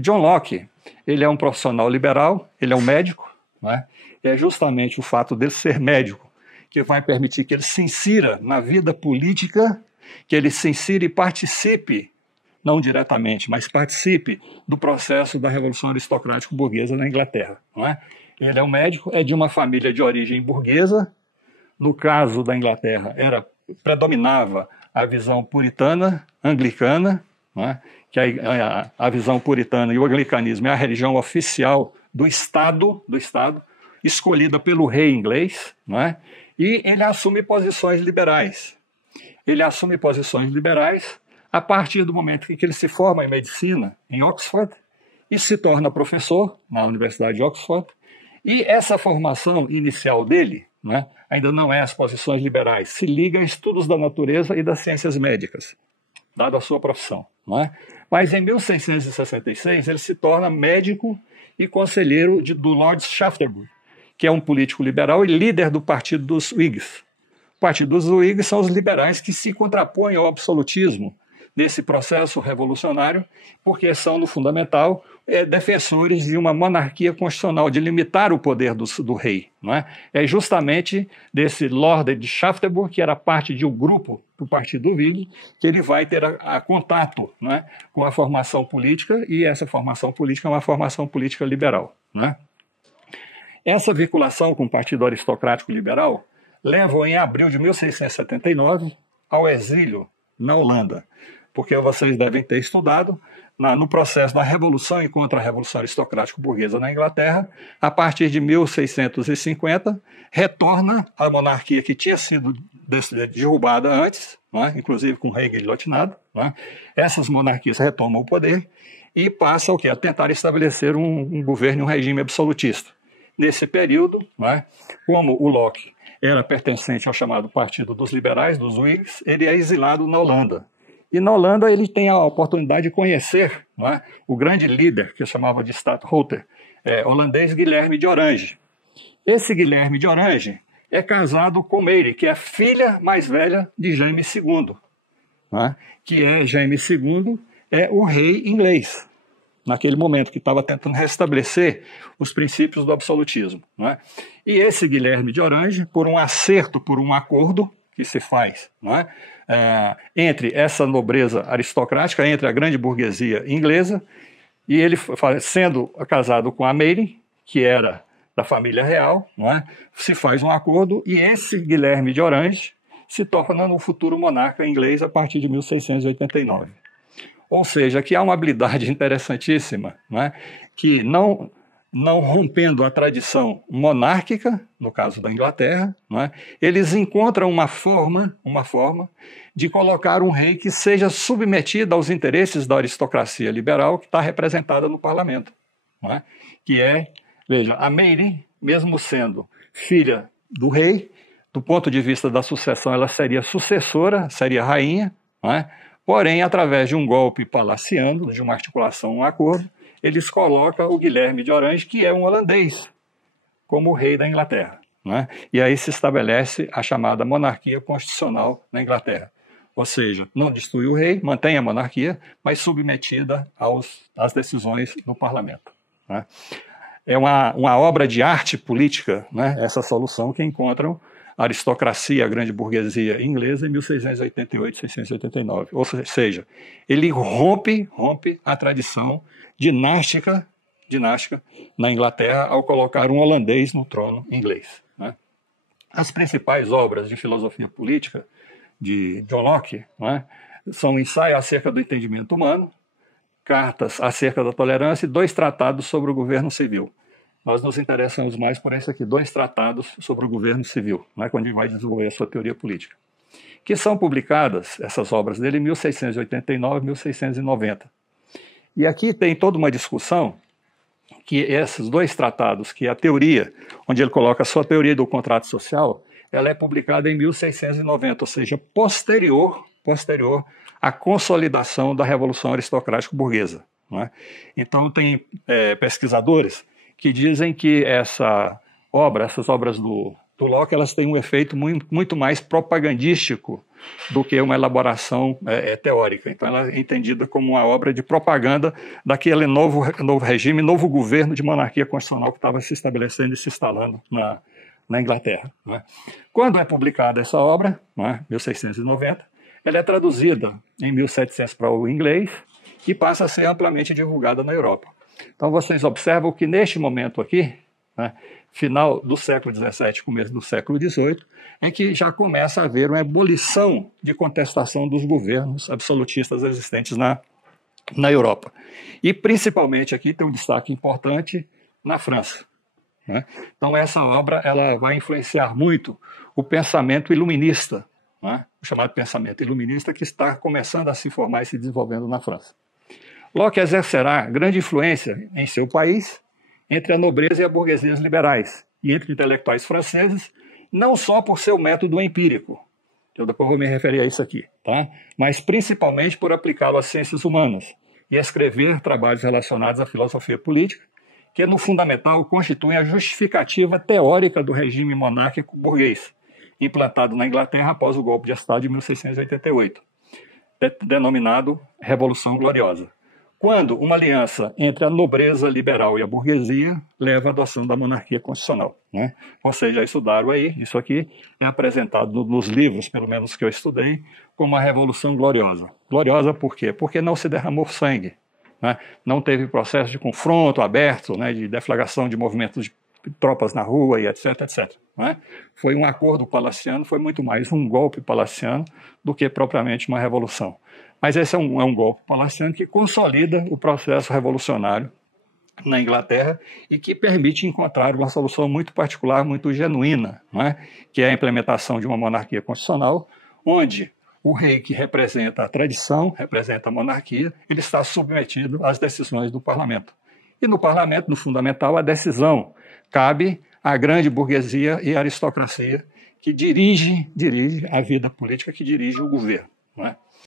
John Locke, ele é um profissional liberal, ele é um médico, não é? É justamente o fato dele ser médico que vai permitir que ele se insira na vida política, que ele se insira e participe, não diretamente, mas participe do processo da Revolução Aristocrática Burguesa na Inglaterra, não é? Ele é um médico, é de uma família de origem burguesa. No caso da Inglaterra, predominava a visão puritana, anglicana, não é? Que a visão puritana e o anglicanismo é a religião oficial do Estado, escolhida pelo rei inglês, não é? E ele assume posições liberais. Ele assume posições liberais a partir do momento em que ele se forma em medicina em Oxford e se torna professor na Universidade de Oxford. E essa formação inicial dele, né, ainda não é as posições liberais, se liga a estudos da natureza e das ciências médicas, dada a sua profissão. Não é? Mas em 1666 ele se torna médico e conselheiro do Lord Shaftesbury, que é um político liberal e líder do partido dos Whigs. O partido dos Whigs são os liberais que se contrapõem ao absolutismo nesse processo revolucionário, porque são, no fundamental, defensores de uma monarquia constitucional, de limitar o poder do rei. Não é? É justamente desse Lord de Shaftesbury, que era parte de um grupo do Partido Whig, que ele vai ter contato, não é, com a formação política, e essa formação política é uma formação política liberal. Não é? Essa vinculação com o Partido Aristocrático Liberal leva-o, em abril de 1679, ao exílio na Holanda, porque vocês devem ter estudado no processo da Revolução e Contra-Revolução Aristocrático-Burguesa na Inglaterra. A partir de 1650, retorna a monarquia que tinha sido derrubada antes, não é? Inclusive com o rei guilhotinado. Não é? Essas monarquias retomam o poder e passam a tentar estabelecer um governo e um regime absolutista. Nesse período, não é? Como o Locke era pertencente ao chamado Partido dos Liberais, dos Whigs, ele é exilado na Holanda. E na Holanda ele tem a oportunidade de conhecer, não é, o grande líder, que se chamava de Stadtholder, holandês Guilherme de Orange. Esse Guilherme de Orange é casado com Mary, que é a filha mais velha de Jaime II, não é? Que Jaime II é o rei inglês, naquele momento, que estava tentando restabelecer os princípios do absolutismo. Não é? E esse Guilherme de Orange, por um acerto, por um acordo que se faz, não é? Entre essa nobreza aristocrática, entre a grande burguesia inglesa, e ele, sendo casado com a Mary, que era da família real, não é? Se faz um acordo, e esse Guilherme de Orange se torna um futuro monarca inglês a partir de 1689. Ou seja, que há uma habilidade interessantíssima, não é? Que não rompendo a tradição monárquica, no caso da Inglaterra, não é? Eles encontram uma forma de colocar um rei que seja submetido aos interesses da aristocracia liberal que está representada no parlamento. Não é? Veja, a Mary, mesmo sendo filha do rei, do ponto de vista da sucessão, ela seria sucessora, seria rainha, não é? Porém, através de um golpe palaciano, de uma articulação, um acordo, eles colocam o Guilherme de Orange, que é um holandês, como o rei da Inglaterra. Não é? E aí se estabelece a chamada monarquia constitucional na Inglaterra. Ou seja, não destrui o rei, mantém a monarquia, mas submetida às decisões do parlamento. Não é? É uma obra de arte política, né, essa solução que encontram a aristocracia, a grande burguesia inglesa em 1688, 1689. Ou seja, ele rompe a tradição dinástica na Inglaterra ao colocar um holandês no trono inglês. Né? As principais obras de filosofia política de John Locke, né, são Ensaio acerca do entendimento humano, Cartas acerca da tolerância e 2 tratados sobre o governo civil. Nós nos interessamos mais por esse aqui, 2 tratados sobre o governo civil, né, quando ele vai desenvolver a sua teoria política, que são publicadas, essas obras dele, em 1689 e 1690. E aqui tem toda uma discussão que esses 2 tratados, que é a teoria, onde ele coloca a sua teoria do contrato social, ela é publicada em 1690, ou seja, posterior à consolidação da Revolução Aristocrático-Burguesa. Não é? Então tem pesquisadores que dizem que essas obras do Locke, elas têm um efeito muito mais propagandístico do que uma elaboração teórica. Então, ela é entendida como uma obra de propaganda daquele novo regime, novo governo de monarquia constitucional que estava se estabelecendo e se instalando na Inglaterra. Né? Quando é publicada essa obra, né, 1690, ela é traduzida em 1700 para o inglês e passa a ser amplamente divulgada na Europa. Então, vocês observam que neste momento aqui, né, final do século XVII, começo do século XVIII, é que já começa a haver uma ebulição de contestação dos governos absolutistas existentes na Europa. E, principalmente, aqui tem um destaque importante na França. Né? Então, essa obra ela vai influenciar muito o pensamento iluminista, né? O chamado pensamento iluminista, que está começando a se formar e se desenvolvendo na França. Locke exercerá grande influência em seu país entre a nobreza e a burguesia liberais, e entre intelectuais franceses, não só por seu método empírico, eu depois vou me referir a isso aqui, tá? Mas principalmente por aplicá-lo às ciências humanas e escrever trabalhos relacionados à filosofia política, que no fundamental constituem a justificativa teórica do regime monárquico burguês, implantado na Inglaterra após o golpe de Estado de 1688, denominado Revolução Gloriosa, quando uma aliança entre a nobreza liberal e a burguesia leva à adoção da monarquia constitucional. Né? Vocês já estudaram aí, isso aqui é apresentado nos livros, pelo menos que eu estudei, como a Revolução Gloriosa. Gloriosa por quê? Porque não se derramou sangue, né? Não teve processo de confronto aberto, né, de deflagração de movimentos de tropas na rua e etc, etc. Né? Foi um acordo palaciano, foi muito mais um golpe palaciano do que propriamente uma revolução. Mas esse é um golpe palaciano que consolida o processo revolucionário na Inglaterra e que permite encontrar uma solução muito particular, muito genuína, não é? Que é a implementação de uma monarquia constitucional, onde o rei, que representa a tradição, representa a monarquia, ele está submetido às decisões do parlamento. E no parlamento, no fundamental, a decisão cabe à grande burguesia e à aristocracia que dirige a vida política, que dirige o governo.